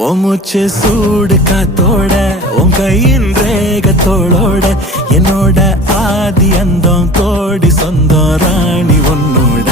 ஓ மூச்சு சூடு காத்தோட உன் கையின் ரேகத்தோளோட என்னோட ஆதி அந்தம் கோடி சொந்தம் ராணி உன்னோட